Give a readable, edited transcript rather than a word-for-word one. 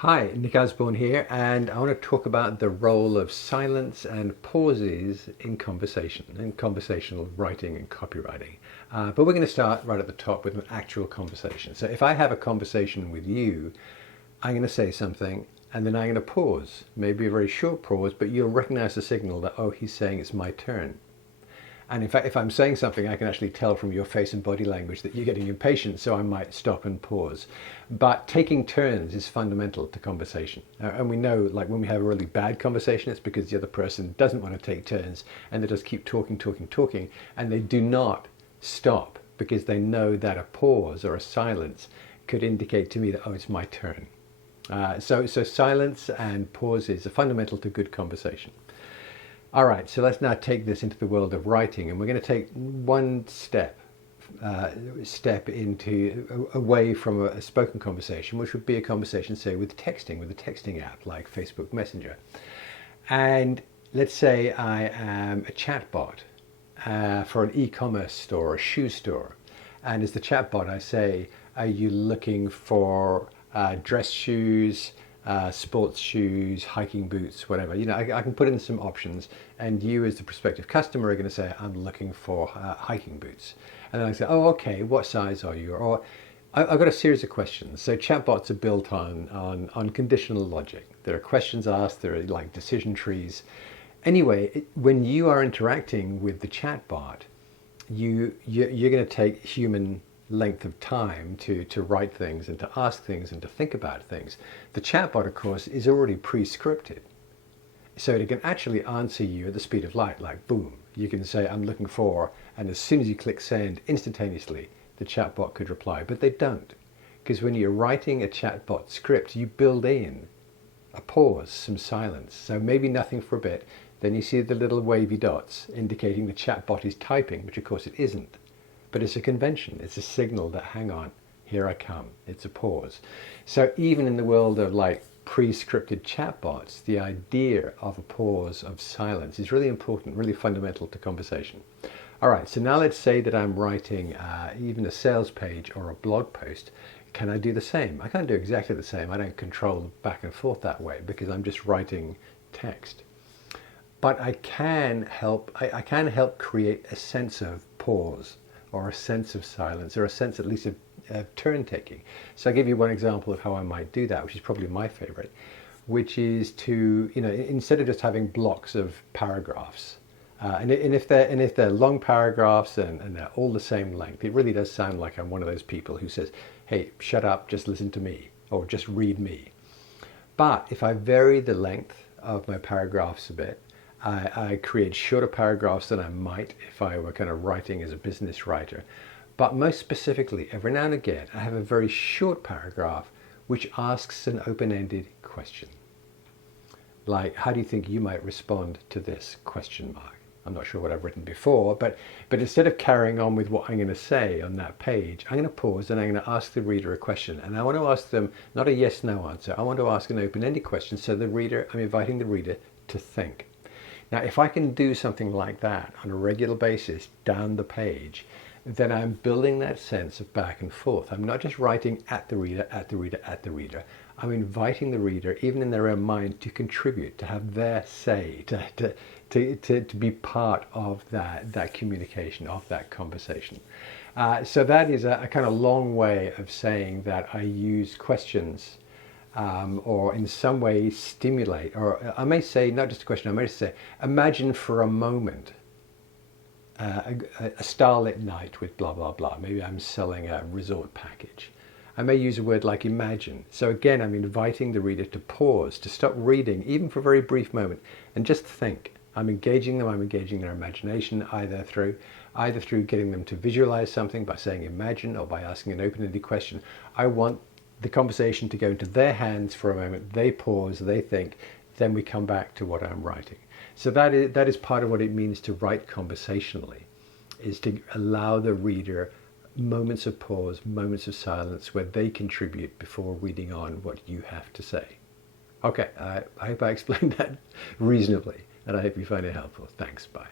Hi, Nick Osborne here, and I want to talk about the role of silence and pauses in conversation, in conversational writing and copywriting. But we're going to start right at the top with an actual conversation. So if I have a conversation with you, I'm going to say something and then I'm going to pause, maybe a very short pause, but you'll recognize the signal that, oh, he's saying it's my turn. And in fact, if I'm saying something, I can actually tell from your face and body language that you're getting impatient, so I might stop and pause. But taking turns is fundamental to conversation. And we know, like when we have a really bad conversation, it's because the other person doesn't want to take turns and they just keep talking, and they do not stop because they know that a pause or a silence could indicate to me that, oh, it's my turn. So silence and pauses are fundamental to good conversation. All right, so let's now take this into the world of writing, and we're going to take one step into away from a spoken conversation, which would be a conversation, say, with a texting app like Facebook Messenger. And let's say I am a chatbot for an e-commerce store, a shoe store, and as the chatbot, I say, "Are you looking for dress shoes?" Sports shoes, hiking boots, whatever. You know, I can put in some options, and you as the prospective customer are going to say, I'm looking for hiking boots. And then I say, oh, okay, what size are you? Or I've got a series of questions. So chatbots are built on conditional logic. There are questions asked, there are like decision trees. Anyway, when you are interacting with the chatbot, you're going to take human length of time to write things and to ask things and to think about things. The chatbot, of course, is already pre-scripted. So it can actually answer you at the speed of light, like boom. You can say, I'm looking for, and as soon as you click send, instantaneously, the chatbot could reply. But they don't. Because when you're writing a chatbot script, you build in a pause, some silence. So maybe nothing for a bit. Then you see the little wavy dots indicating the chatbot is typing, which of course it isn't. But it's a convention, it's a signal that, hang on, here I come, it's a pause. So even in the world of like pre-scripted chatbots, the idea of a pause, of silence, is really important, really fundamental to conversation. All right, so now let's say that I'm writing even a sales page or a blog post. Can I do the same? I can't do exactly the same. I don't control back and forth that way because I'm just writing text. But I can help create a sense of pause, or a sense of silence, or a sense at least of turn taking. So I'll give you one example of how I might do that, which is probably my favorite, which is to, you know, instead of just having blocks of paragraphs, and if they're long paragraphs and they're all the same length, it really does sound like I'm one of those people who says, hey, shut up, just listen to me, or just read me. But if I vary the length of my paragraphs a bit, I create shorter paragraphs than I might if I were kind of writing as a business writer. But most specifically, every now and again, I have a very short paragraph which asks an open-ended question. Like, how do you think you might respond to this question mark? I'm not sure what I've written before, but instead of carrying on with what I'm going to say on that page, I'm going to pause and I'm going to ask the reader a question. And I want to ask them not a yes-no answer. I want to ask an open-ended question, so I'm inviting the reader to think. Now, if I can do something like that on a regular basis down the page, then I'm building that sense of back and forth. I'm not just writing at the reader, at the reader, at the reader. I'm inviting the reader, even in their own mind, to contribute, to have their say, to be part of that communication, of that conversation. So that is a kind of long way of saying that I use questions or in some way stimulate, or I may say, not just a question, I may say, imagine for a moment a starlit night with blah, blah, blah. Maybe I'm selling a resort package. I may use a word like imagine. So again, I'm inviting the reader to pause, to stop reading, even for a very brief moment, and just think. I'm engaging them, I'm engaging their imagination, either through getting them to visualize something by saying imagine, or by asking an open-ended question. I want the conversation to go into their hands for a moment. They pause, they think, then we come back to what I'm writing. So that is part of what it means to write conversationally, is to allow the reader moments of pause, moments of silence where they contribute before reading on what you have to say. Okay, I hope I explained that reasonably, and I hope you find it helpful. Thanks, bye.